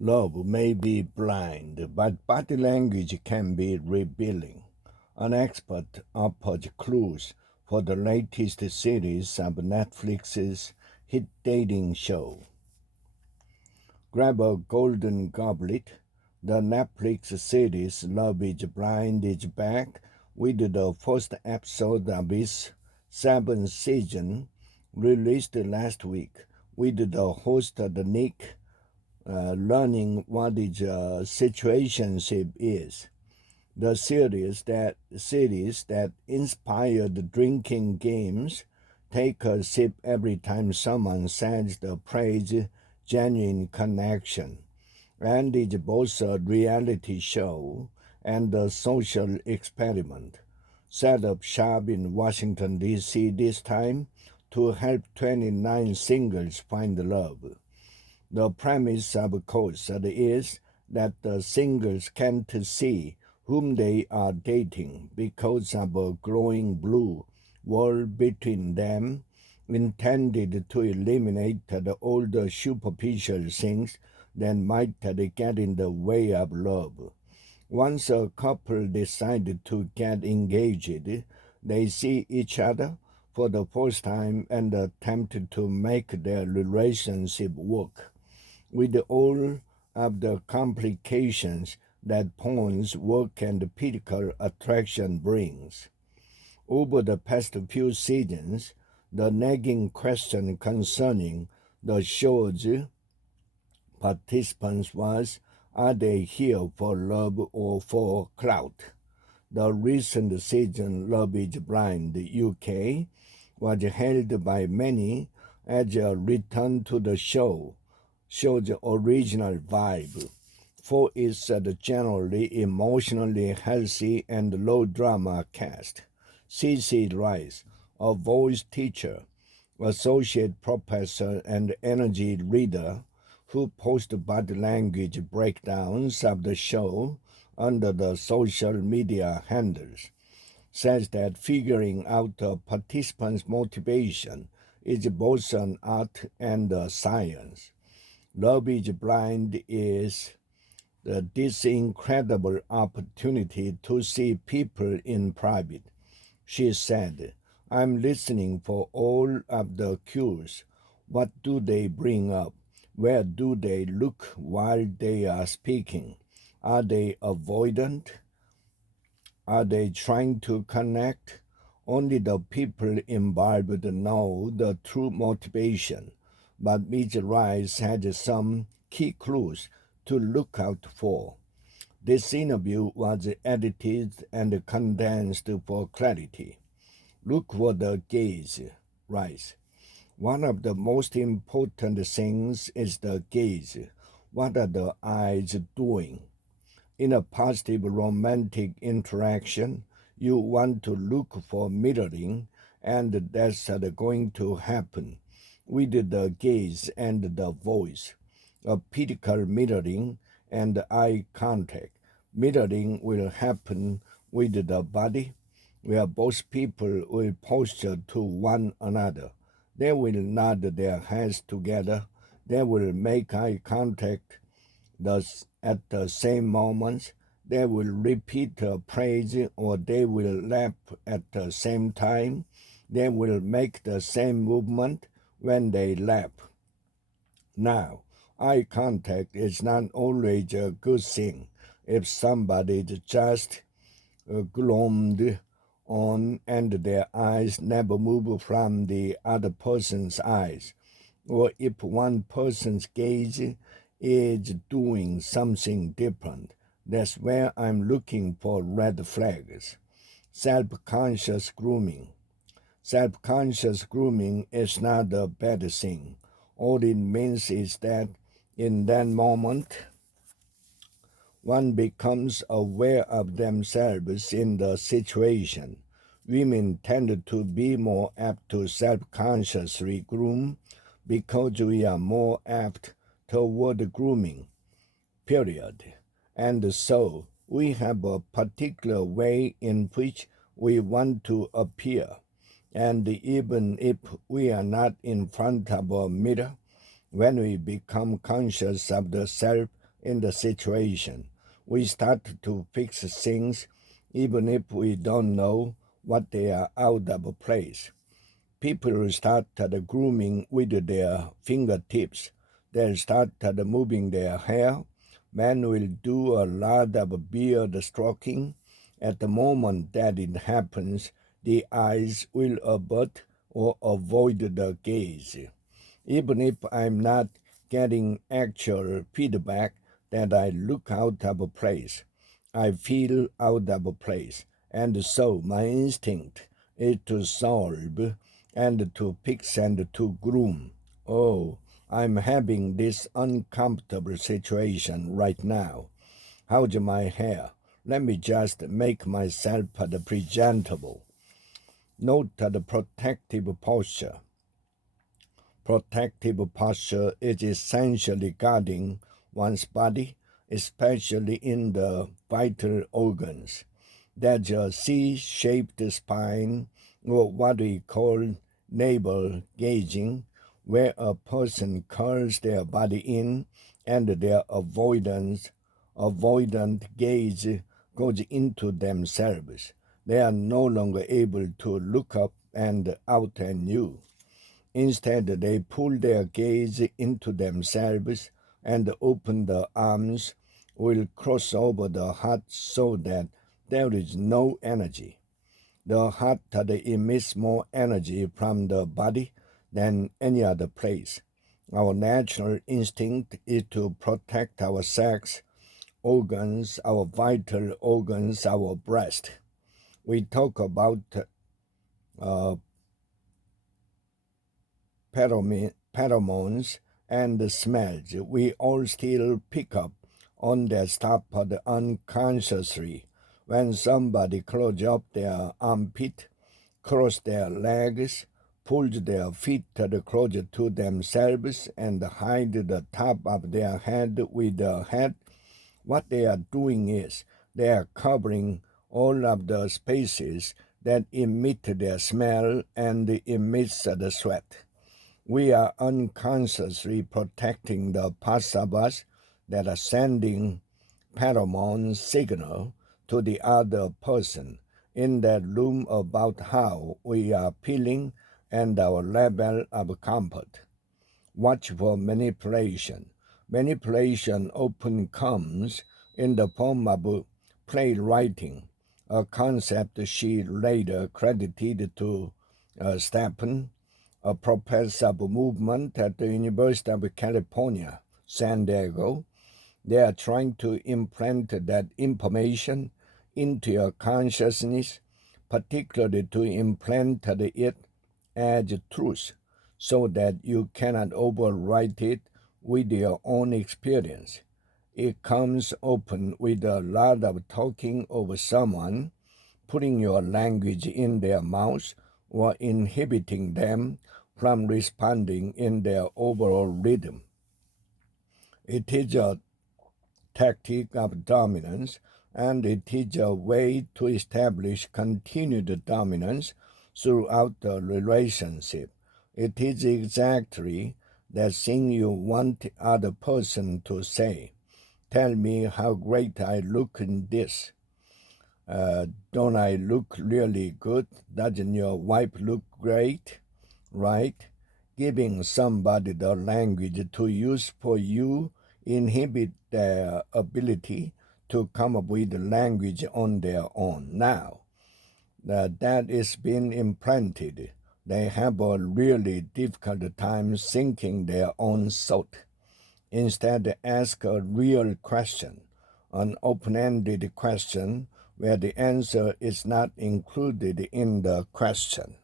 Love may be blind, but body language can be revealing. An expert offers clues for the latest series of Netflix's hit dating show. Grab a golden goblet. The Netflix series Love is Blind is back with the first episode of its seventh season, released last week, with the host Nick learning what is situationship is. The series that inspired drinking games, take a sip every time someone says the phrase genuine connection, and is both a reality show and a social experiment. Set up shop in Washington, D.C. this time to help 29 singles find love. The premise, of course, is that the singles can't see whom they are dating because of a growing blue wall between them, intended to eliminate all the superficial things that might get in the way of love. Once a couple decide to get engaged, they see each other for the first time and attempt to make their relationship work with all of the complications that porn's work and physical attraction brings. Over the past few seasons, the nagging question concerning the show's participants was, are they here for love or for clout? The recent season Love is Blind UK was hailed by many as a return to the show's original vibe, for its generally emotionally healthy and low-drama cast. CC Rice, a voice teacher, associate professor, and energy reader who posts body language breakdowns of the show under the social media handles, says that figuring out a participant's motivation is both an art and a science. Love is Blind is this incredible opportunity to see people in private. She said, I'm listening for all of the cues. What do they bring up? Where do they look while they are speaking? Are they avoidant? Are they trying to connect? Only the people involved know the true motivation, but Ms. Rice had some key clues to look out for. This interview was edited and condensed for clarity. Look for the gaze, Rice. One of the most important things is the gaze. What are the eyes doing? In a positive romantic interaction, you want to look for mirroring, and that's going to happen with the gaze and the voice. A physical mirroring and eye contact. Mirroring will happen with the body, where both people will posture to one another. They will nod their heads together. They will make eye contact. Thus, at the same moment, they will repeat a praise or they will laugh at the same time. They will make the same movement when they laugh. Now, eye contact is not always a good thing if somebody is just gloomed on and their eyes never move from the other person's eyes, or if one person's gaze is doing something different. That's where I'm looking for red flags. Self-conscious grooming. Self-conscious grooming is not a bad thing. All it means is that in that moment, one becomes aware of themselves in the situation. Women tend to be more apt to self-consciously groom because we are more apt toward grooming, period. And so we have a particular way in which we want to appear. And even if we are not in front of a mirror, when we become conscious of the self in the situation. We start to fix things even if we don't know what they are out of place. People start grooming with their fingertips. They'll start moving their hair. Men will do a lot of beard stroking. At the moment that it happens, the eyes will avert or avoid the gaze. Even if I'm not getting actual feedback that I look out of place, I feel out of place, and so my instinct is to solve and to fix and to groom. Oh, I'm having this uncomfortable situation right now. How's my hair? Let me just make myself presentable. Note the protective posture. Protective posture is essentially guarding one's body, especially in the vital organs. There's a C-shaped spine, or what we call navel gazing, where a person curls their body in and their avoidant gaze goes into themselves. They are no longer able to look up and out at you. Instead, they pull their gaze into themselves and open the arms, will cross over the heart so that there is no energy. The heart emits more energy from the body than any other place. Our natural instinct is to protect our sex organs, our vital organs, our breast. We talk about pheromones and smells. We all still pick up on that stuff unconsciously. When somebody closes up their armpit, cross their legs, pulls their feet closer to themselves, and hide the top of their head with the hat, what they are doing is they are covering all of the spaces that emit their smell and emits the sweat. We are unconsciously protecting the parts of us that are sending pheromone signal to the other person in that room about how we are feeling and our level of comfort. Watch for manipulation. Manipulation often comes in the form of playwriting, a concept she later credited to Stephen, a professor of movement at the University of California, San Diego. They are trying to implant that information into your consciousness, particularly to implant it as truth, so that you cannot overwrite it with your own experience. It comes open with a lot of talking over someone, putting your language in their mouth, or inhibiting them from responding in their overall rhythm. It is a tactic of dominance, and it is a way to establish continued dominance throughout the relationship. It is exactly that thing you want the other person to say. Tell me how great I look in this. Don't I look really good? Doesn't your wife look great? Right? Giving somebody the language to use for you inhibit their ability to come up with language on their own. Now, that is being implanted. They have a really difficult time thinking their own thought. Instead, ask a real question, an open-ended question where the answer is not included in the question.